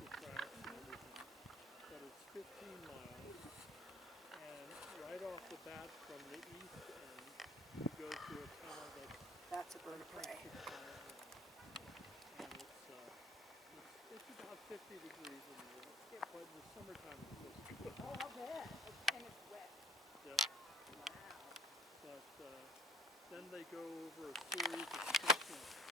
the tracks and everything. But it's 15 miles, and right off the bat from the east end, you go through a tunnel that's That's a good 1.5